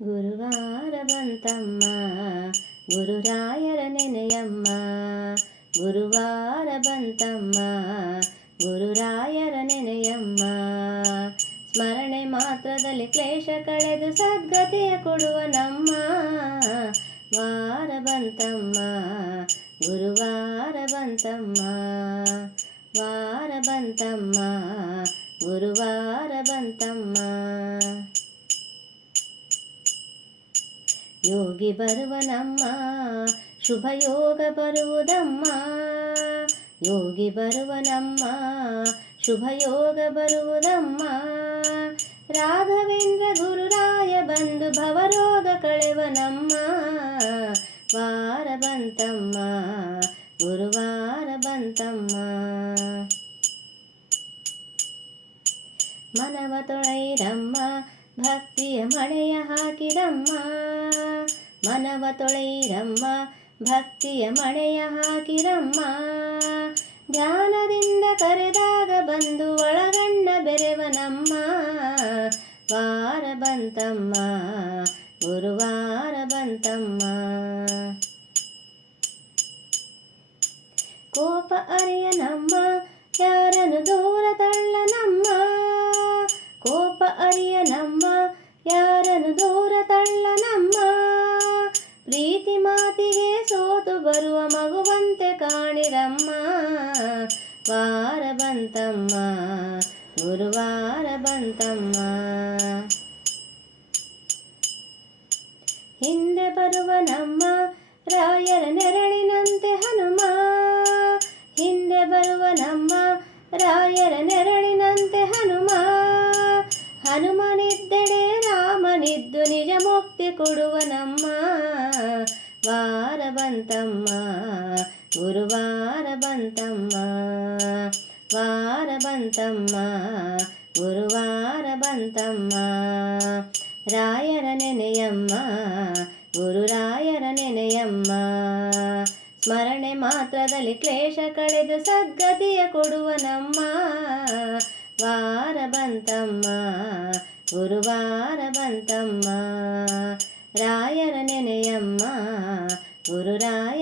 ಗುರುವಾರ ಬಂತಮ್ಮ ಗುರುರಾಯರ ನೆನೆಯಮ್ಮ ಗುರುವಾರ ಬಂತಮ್ಮ ಗುರುರಾಯರ ನೆನೆಯಮ್ಮ ಸ್ಮರಣೆ ಮಾತ್ರದಲ್ಲಿ ಕ್ಲೇಶ ಕಳೆದು ಸದ್ಗತಿಯ ಕೊಡುವ ನಮ್ಮ ವಾರ ಬಂತಮ್ಮ ಗುರುವಾರ ಬಂತಮ್ಮ ವಾರ ಬಂತಮ್ಮ ಗುರುವಾರ ಬಂತಮ್ಮ ಯೋಗಿ ಬರುವನಮ್ಮ ಶುಭ ಯೋಗ ಬರುವುದಮ್ಮ. ಯೋಗಿ ಬರುವನಮ್ಮ ಶುಭ ಯೋಗ ಬರುವುದಮ್ಮ. ರಾಘವೇಂದ್ರ ಗುರುರಾಯ ಬಂದು ಭವರೋಗ ಕಳೆವನಮ್ಮ. ವಾರ ಬಂತಮ್ಮ, ಗುರುವಾರ ಬಂತಮ್ಮ. ಮನವ ತೊಳೆಯಿರಮ್ಮ, ಭಕ್ತಿಯ ಮಳೆಯ ಹಾಕಿರಮ್ಮ. ಮನವ ತೊಳೆಯಿರಮ್ಮ, ಭಕ್ತಿಯ ಮಳೆಯ ಹಾಕಿರಮ್ಮ. ಧ್ಯಾನದಿಂದ ಕರೆದಾಗ ಬಂದು ಒಳಗಣ್ಣ ಬೆರೆವನಮ್ಮ. ವಾರ ಬಂತಮ್ಮ, ಗುರುವಾರ ಬಂತಮ್ಮ. ಕೋಪ ಅರಿಯನಮ್ಮ ಪ್ರೀತಿ ಮಾತಿಗೆ ಸೋತು ಬರುವ ಮಗುವಂತೆ ಕಾಣಿರಮ್ಮ. ವಾರ ಬಂತಮ್ಮ, ಗುರುವಾರ ಬಂತಮ್ಮ. ಹಿಂದೆ ಬರುವ ನಮ್ಮ ರಾಯರ ನೆರಳಿನಂತೆ ಹನುಮ. ಹಿಂದೆ ಬರುವ ನಮ್ಮ ರಾಯರ ನೆರಳಿನಂತೆ ಹನುಮ. ಹನುಮನಿದ್ದಡೆ ರಾಮನಿದ್ದು ನಿಜ ಮುಕ್ತಿ ಕೊಡುವ ನಮ್ಮ ವಾರ ಬಂತಮ್ಮ, ಗುರುವಾರ ಬಂತಮ್ಮ. ವಾರ ಬಂತಮ್ಮ, ಗುರುವಾರ ಬಂತಮ್ಮ. ರಾಯರ ನೆನೆಯಮ್ಮ ಗುರುರಾಯರ ನೆನೆಯಮ್ಮ. ಸ್ಮರಣೆ ಮಾತ್ರದಲ್ಲಿ ಕ್ಲೇಶ ಕಳೆದು ಸದ್ಗತಿಯ ಕೊಡುವ ನಮ್ಮ ವಾರ ಬಂತಮ್ಮ, ಗುರುವಾರ ಬಂತಮ್ಮ. ರಾಯರ ನೆನೆಯಮ್ಮ ಗುರುರಾಯ